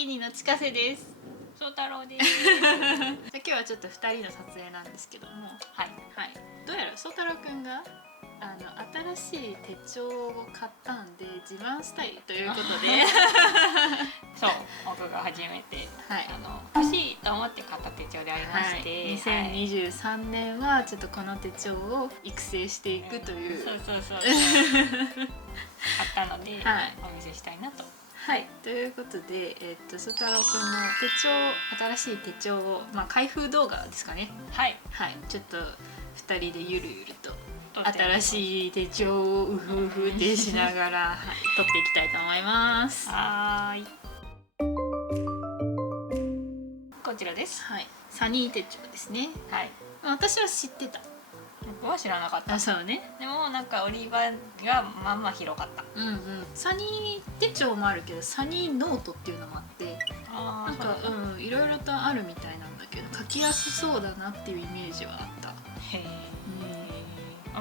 キニの近瀬です。そう太郎です。今日はちょっと2人の撮影なんですけども、はい。どうやらそう太郎くんが新しい手帳を買ったんで自慢したいということでそう僕が初めて、はい、欲しいと思って買った手帳でありまして、2023年はちょっとこの手帳を育成していくという、そう買ったので、お見せしたいなと。はい、ということで、そう太郎くんの新しい手帳を、開封動画ですかね。はい、ちょっと2人でゆるゆると新しい手帳をウフフってしながら、撮っていきたいと思います。こちらです。サニー手帳ですね。私は知ってた。僕は知らなかった。そうね。でもなんか売り場がまあまあ広かった。サニー手帳もあるけど、サニーノートっていうのもあって、なんかいろいろとあるみたいなんだけど、書きやすそうだなっていうイメージはあった。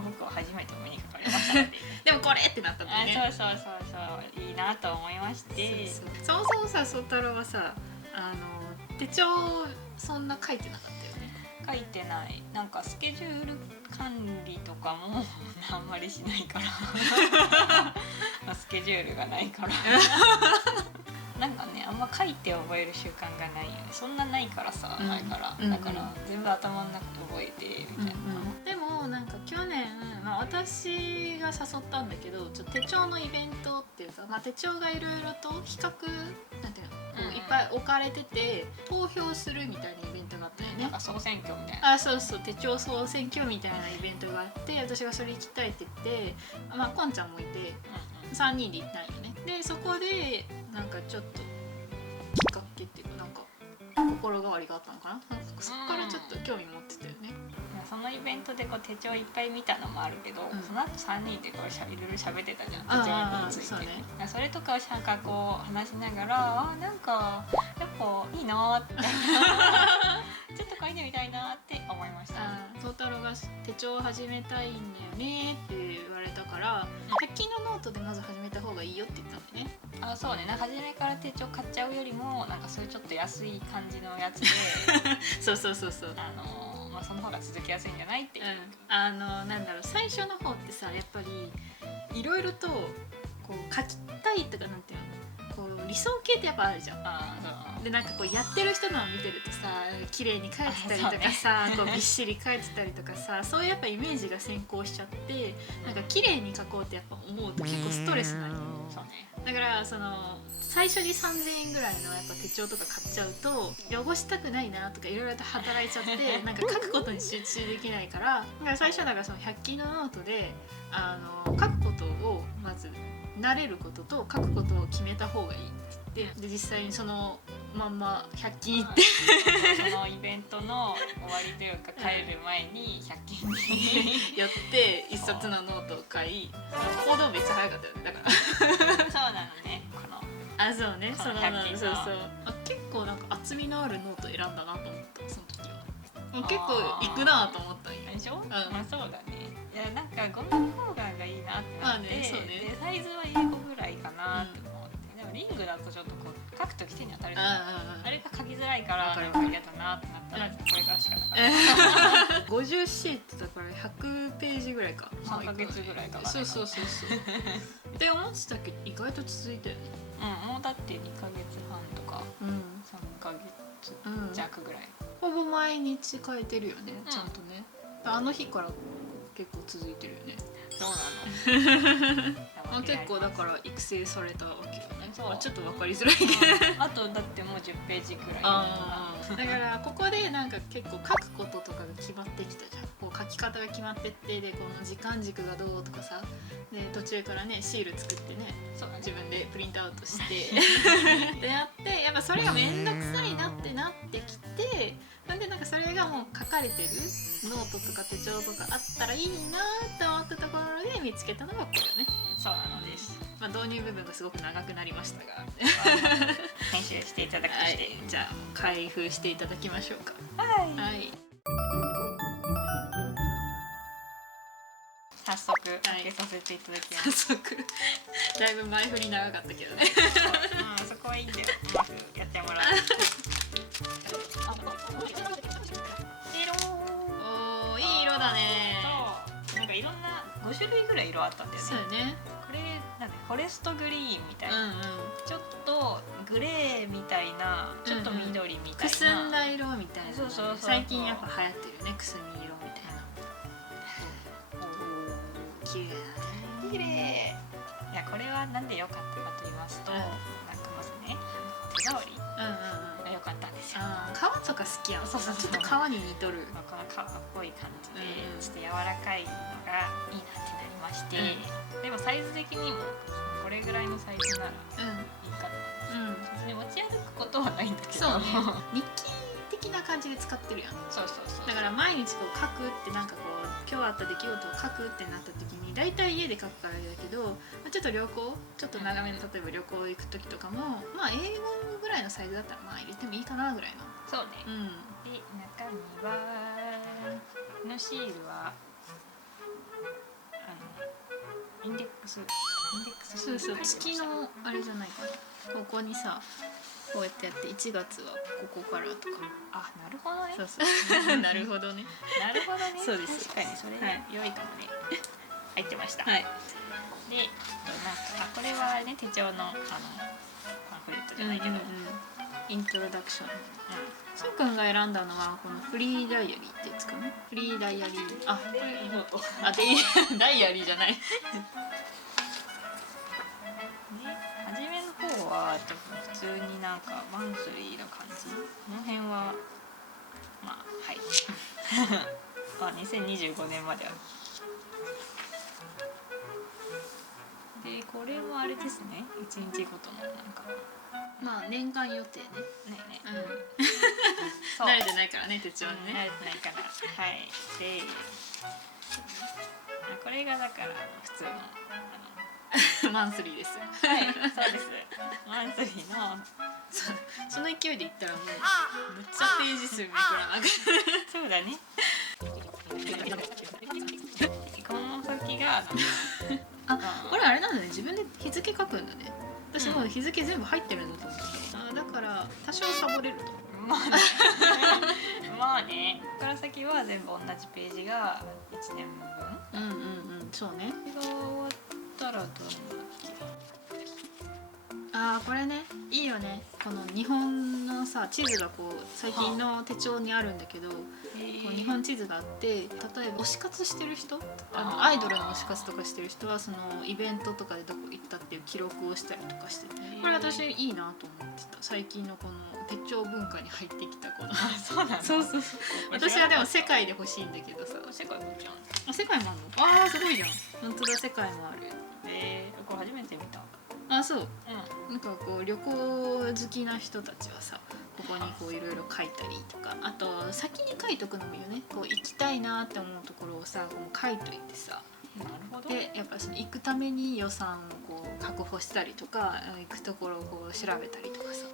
僕は初めてお目にかかりましたのででもこれってなったんだね。そういいなと思いまして。そもそもさ、そう太郎はさ、手帳そんな書いてなかったよね。書いてない。なんかスケジュール管理とかもあんまりしないからスケジュールがないからなんかね、あんま書いて覚える習慣がないよね。そんなないからさ、前から、だから全部頭の中で覚えてみたいな。でもなんか去年、私が誘ったんだけど、ちょっと手帳のイベントっていうか、手帳がいろいろと比較なんていうの、いっぱい置かれてて投票するみたいなイベントがあったよね。なんか総選挙みたいな。そう手帳総選挙みたいなイベントがあって、私がそれ行きたいって言って、こんちゃんもいて、3人で行ったんよね。でそこでなんかちょっときっかけっていうか、なんか心変わりがあったのかな。そこからちょっと興味持ってたよね。そのイベントでこう手帳いっぱい見たのもあるけど、その後3人でこういろいろ喋ってたじゃん、手帳について。それとかをなんかこう話しながら、なんかやっぱいいなってちょっと書いてみたいなって思いました。そう太郎が手帳を始めたいんだよねって言われたから、100均のノートでまず始めた方がいいよって言ったんだよね。そうね。初めから手帳買っちゃうよりも、なんかそういうちょっと安い感じのやつでそうその方が続きやすいんじゃないっていう、なんだろう、最初の方ってさ、やっぱりいろいろとこう書きたいとか、なんていうの、こう理想系ってやっぱあるじゃん。でなんかこうやってる人のを見てるとさ、綺麗に書いてたりとかさ、こうびっしり書いてたりとかさ、そういうやっぱイメージが先行しちゃって、なんか綺麗に書こうってやっぱ思うと結構ストレスなんよ。だから最初に3000円ぐらいのやっぱ手帳とか買っちゃうと、汚したくないなとかいろいろと働いちゃってなんか書くことに集中できないから、最初だからその100均のノートで書くことをまず慣れることと書くことを決めた方がいいって言って、で実際にそのまんま100均行ってそのイベントの終わりというか帰る前に100均に寄って一冊のノートを買い、行動めっちゃ早かったよね。だからそうなのね。そうね、その100均の結構なんか厚みのあるノート選んだなと思った。その時は結構いくなと思ったんよ。でしょ。そうだね。いや、なんかゴム方眼がいいなってなって、でサイズは英語ぐらいかなって思って、でもリングだとちょっとこう書くとき手に当たるじゃん。あれが書きづらいからなんか嫌だなってなったら、これからしかなかった。50シートだから100ページぐらいか。3ヶ月ぐらいかかる。そうって思ってたけど意外と続いたよね。もうだって2ヶ月半とか3ヶ月弱ぐらい、ほぼ毎日変えてるよね、ちゃんとね。あの日から結構続いてるよね。そうなの結構だから育成されたわけよね。ちょっと分かりづらいけどあとだってもう10ページぐらいだからここでなんか結構書くこととかが決まってきたじゃん。こう書き方が決まってって、でこの時間軸がどうとかさ、で途中からねシール作ってね、自分でプリントアウトしてでやって、やっぱそれが面倒くさいなってなってきて、なんでなんかそれがもう書かれてるノートとか手帳とかあったらいいなって思ったところで見つけたのがこれよね。そうなのです。導入部分がすごく長くなりましたが編集していただくとして、じゃあ開封していただきましょうか。早速開けさせていただきます。だいぶ前振り長かったけどねそこはいいんだよ。うまくやってあったんだよね。そうね。これなんでフォレストグリーンみたいな、うんうん。ちょっとグレーみたいな、ちょっと緑みたいな、くすんだ色みたいな。そうそうそうそう最近やっぱ流行ってるよね、くすみ色みたいな。おー、綺麗だね。綺麗。いやこれはなんで良かったかと言いますと、なんかまずね手触りが良かったんですよ。あー、皮とか好きやん。そうそうそうちょっと皮に似とる。この皮っぽい感じで、うんちょっと柔らかいのがいいなってなりまして、でもサイズ的にもこれぐらいのサイズならいいかな。別に持ち歩くことはないんだけど、そうね。日記的な感じで使ってるやん。そうそうそう。だから毎日こう書くってなんかこう今日あった出来事を書くってなった時に大体家で書くからだけど、ちょっと旅行ちょっと長めの例えば旅行行く時とかもまあ英語ぐらいのサイズだったらまあ入れてもいいかなぐらいの。そうね。うん。で中身はのシールはインデックスそうそう、入ってま月した。のあれじゃないかな。ここにさこうやってやって1月はここからとか。あ、なるほどね。そうそうなるほどね。なるほどね。そうです確かにそれはい良いかもね。入ってました。はい。で、なんかこれはね手帳のパンフレットじゃないけど、イントロダクション。そうくんが選んだのはこのフリーダイアリーってやつかな。フリーダイアリー。あ、でノート。あ、ダイアリーじゃない。初めの方はちょっと普通になんかマンスリーな感じ。この辺はまあはいまあ2025年まである。でこれもあれですね、1日ごとのなんかまあ年間予定ね。ねうん。慣れてないからね手帳に慣ね。れてないから。はいでこれがだから普通のマンスリーですよ。はいそうです。マンスリーのその勢いで言ったらもうむっちゃページ数めくらなく。そうだね。この先がこれあれなんだね、自分で日付書くんだね。私もう日付全部入ってるんだと思ってた。だから多少サボれると。まあねまあね、ここから先は全部同じページが1年分。うんうんうん、そうね。これが終わったらどうなんだっああ、これねいいよね。この日本のさ地図がこう最近の手帳にあるんだけど、こう日本地図があって、例えば推し活してる人、アイドルの推し活とかしてる人はそのイベントとかでどこ行ったっていう記録をしたりとかして、これ私いいなと思ってた。最近のこの手帳文化に入ってきたこのそうなんだ。そうそうそう。私はでも世界で欲しいんだけどさ。世界もちろん。あ、世界もあるの？ああ、すごいじゃん。本当だ、世界もある。これ初めて見た。あ、そう。うなんかこう旅行好きな人たちはさ、ここにこういろいろ書いたりとか、あと先に書いとくのもいいよね。こう行きたいなって思うところをさ、こう書いといてさ。なるほど。でやっぱその行くために予算をこう確保したりとか、行くところをこう調べたりとかさ。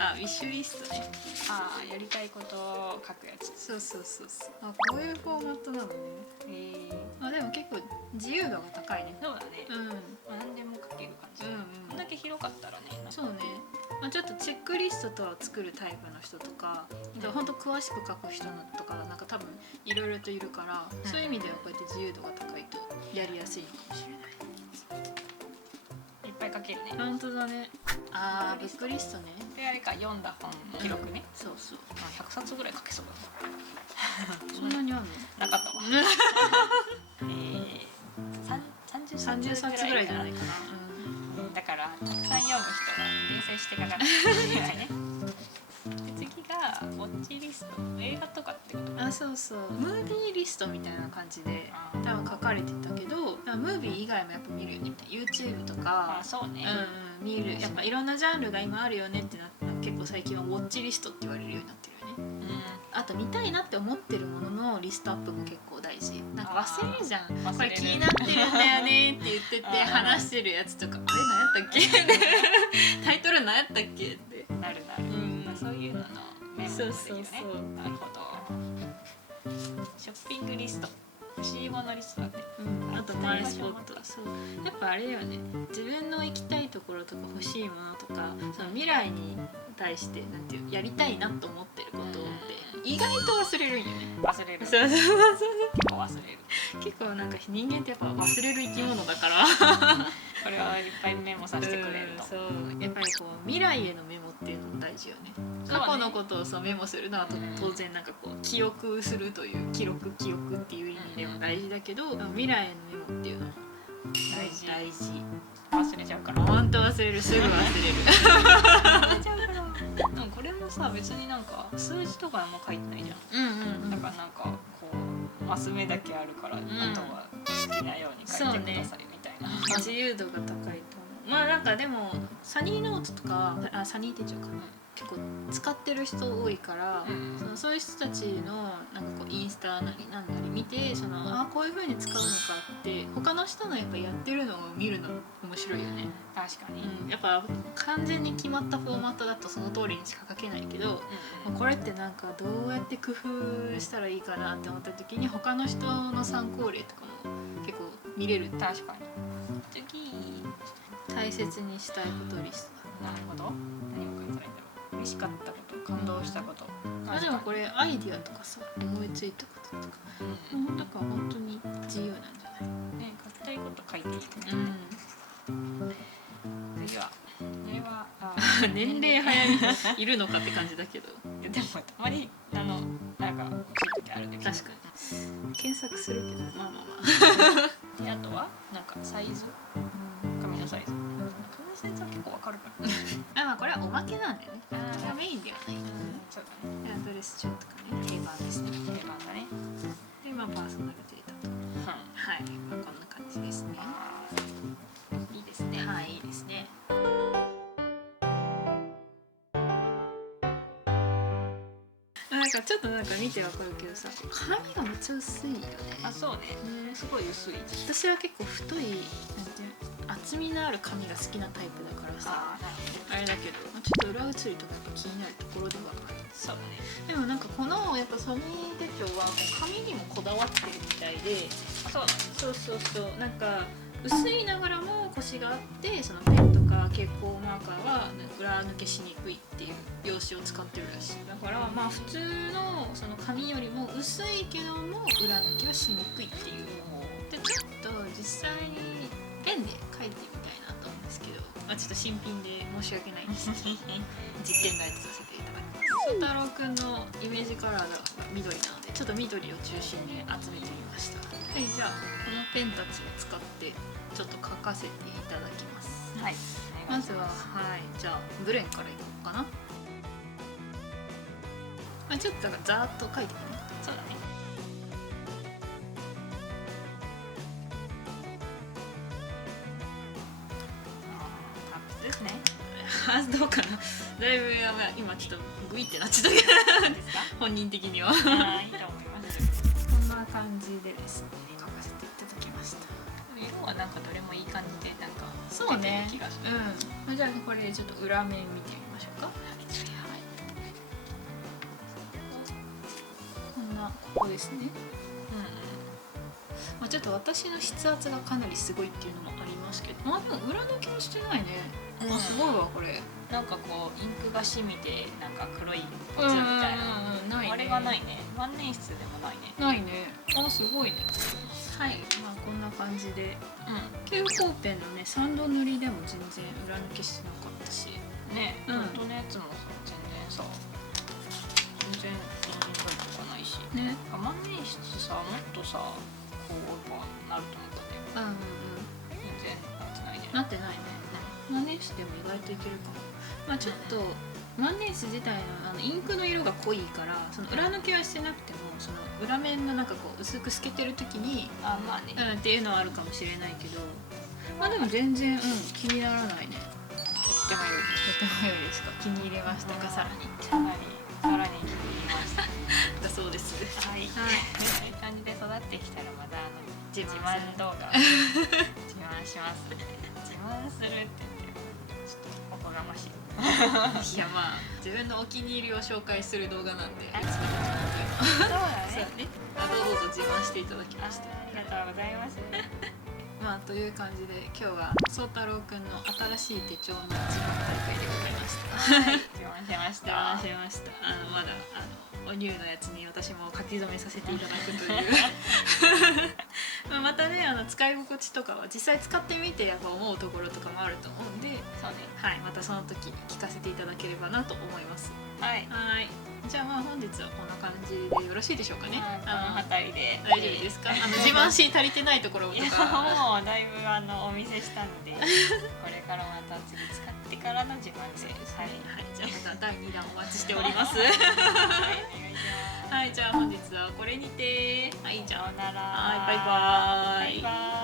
あ、ウィッシュリストね。ああ、やりたいことを書くやつ。そうそうそうそう。あ、こういうフォーマットなのね。あ、でも結構自由度が高いね。そうだね。うん。まあ何でも書ける感じ。うんうん。こんだけ広かったらね。そうね。まあ、ちょっとチェックリストとは作るタイプの人とか、本当詳しく書く人とかなんか多分いろいろといるから、そういう意味ではこうやって自由度が高いとやりやすいのかもしれない。いっぱい書けるね。本当だね。ああ、ブックリストね。であれか、読んだ本の記録ね。そうそう。まあ100冊ぐらい書けそうだ。そんなにあるの？なかったわ。30冊ぐらいじゃないかな。だからたくさん読む人は厳選して書かないといけないね。で次がウォッチリスト、映画とかってことかな。あ、そうそう。ムービーリストみたいな感じで多分書かれてたけど、ムービー以外もやっぱ見るよね。YouTube とか。あ、そうね。見る。やっぱいろんなジャンルが今あるよねってなって、結構最近はウォッチリストって言われるようになってるよね。あと見たいなって思ってるもののリストアップも結構大事。なんか忘れるじゃん。これ気になってるんだよねって言ってて話してるやつとか、あれ何やったっけタイトル何やったっけってなるなる。そういうののメモもできるね。なるほど。ショッピングリスト、欲しいものリストだね。あとマイスポット。そう、やっぱあれよね。自分の行きたいところとか欲しいものとか、その未来に対してなんていうやりたいなと思ってることって意外と忘れるんよね。忘れる。そうそうそう結構忘れる。結構なんか人間ってやっぱ忘れる生き物だからこれはいっぱいメモさせてくれると。そうやっぱりこう未来へのメモっていうのも大事よね。過去のことをそうメモするのは当然なんかこう記憶するという記憶っていう意味でも大事だけど、未来へのメモっていうのは大事。忘れちゃうから。本当忘れる、すぐ忘れる。忘れちゃうから。でもこれもさ別になんか数字とかも書いてないじゃん。だからなんかこうマス目だけあるから、あとは好きなように書いてくださいみたいな。自由度が高いと思う。まあなんかでもサニーノートとかサニー手帳かな、結構使ってる人多いから、そういう人たちのなんかこうインスタなりなんなり見てこういう風に使うのかって他の人のやっぱやってるのを見るの面白いよね。確かに、やっぱ完全に決まったフォーマットだとその通りにしか書けないけど、これってなんかどうやって工夫したらいいかなって思った時に他の人の参考例とかも結構見れる。確かに。次大切にしたいことリスト。なるほど。何を書いたらいいんだろう。嬉しかったこと、感動したこと。でもこれアイディアとかさ、思いついたこととか、だから本当に自由なんじゃないね。書きたいこと書いていいね。次は年齢早みいるのかって感じだけど、でもたまになんか欲しい時あるね。確かに検索するけど、まあであとはなんかサイズ、紙のサイズ、紙のサイズは結構わかるからまあこれはおまけなんだよね。これはメインではない。そうだね。アドレス帳とかね、定番ですね。定番だね。でパーソナルデータと、はい、こんな感じですね。いいですね。はい、いいですね。なんかちょっとなんか見てわかるけどさ、紙がめっちゃ薄いよね。そうね。すごい薄い。私は結構太い、なんていう厚みのある紙が好きなタイプだからさ、あれだけど、ちょっと裏写りとか気になるところではある。そうだね。でもなんかこのやっぱソニー手帳は紙にもこだわってるみたいで、そうなんか薄いながらもコシがあって、そのペンとか蛍光マーカーは裏抜けしにくいっていう用紙を使ってるらしい。だからまあ普通のその紙よりも薄いけども裏抜けはしにくいっていう。でちょっと実際にペンで書いてみたいなと思うんですけど、ちょっと新品で申し訳ないんですけど実験台とさせていただきます。翔太郎くんのイメージカラーが緑なので、ちょっと緑を中心に集めてみました。はい、じゃあこのペンたちを使ってちょっと書かせていただきます。はい。まずはじゃあブレンからいこうかな。ちょっとざーっと書いてみる。そうだね。ですね。どうかな。だいぶ今ちょっとグイってなっちゃったけど本人的には。いいと思います。こんな感じでですね、書かせていただきました。色はなんかどれもいい感じでなんかそうね。気がする。じゃあこれちょっと裏面見てみましょうか。こんなここですね。ちょっと私の筆圧がかなりすごいっていうのもありますけど、でも裏抜けはしてないね。すごいわこれ。なんかこうインクが染みてなんか黒いポツみたいな、あれがないね。万年筆でもないね。ないね。すごいね。はい、こんな感じで、蛍光ペンのね3度塗りでも全然裏抜けしてなかったしね、ドットのやつも全然印象がとかないしね。万年筆さ、もっとさこうなると思ったね。全然なってないね。なってないね。万年筆でも意外といけるかも。ちょっと万年筆自体のインクの色が濃いから、その裏抜けはしてなくてもその裏面のなんかこう薄く透けてる時にっていうのはあるかもしれないけど、でも全然気にならないね。とっても良いですか。気に入れましたか。さらに気に入りましただそうです。はい。こういう感じで育ってきたらまた自慢動画自慢します。自慢するってちょっとおこがましい。いや自分のお気に入りを紹介する動画なんで作ってもらっていうの。そうだね。どうぞ自慢していただきましてありがとうございます。まあという感じで今日は宗太郎くんの新しい手帳の自慢大会でございました。はい、自慢しました。自慢しました。まだおニューのやつに私も書き初めさせていただくというまたね使い心地とかは実際使ってみてやっぱ思うところとかもあると思うんで、そうね、はい、またその時聞かせていただければなと思います。はい、じゃあまあ本日はこんな感じでよろしいでしょうかね。この辺りで大丈夫ですか？自慢し足りてないところとかもうだいぶお見せしたんでこれからまた次使ってからの自慢です。はい、じゃあまた第2弾お待ちしております。はい、お願いします。はい、じゃあ本日はこれにて、はい、じゃあ、さようなら。はい、バイバーイ。バイバイ。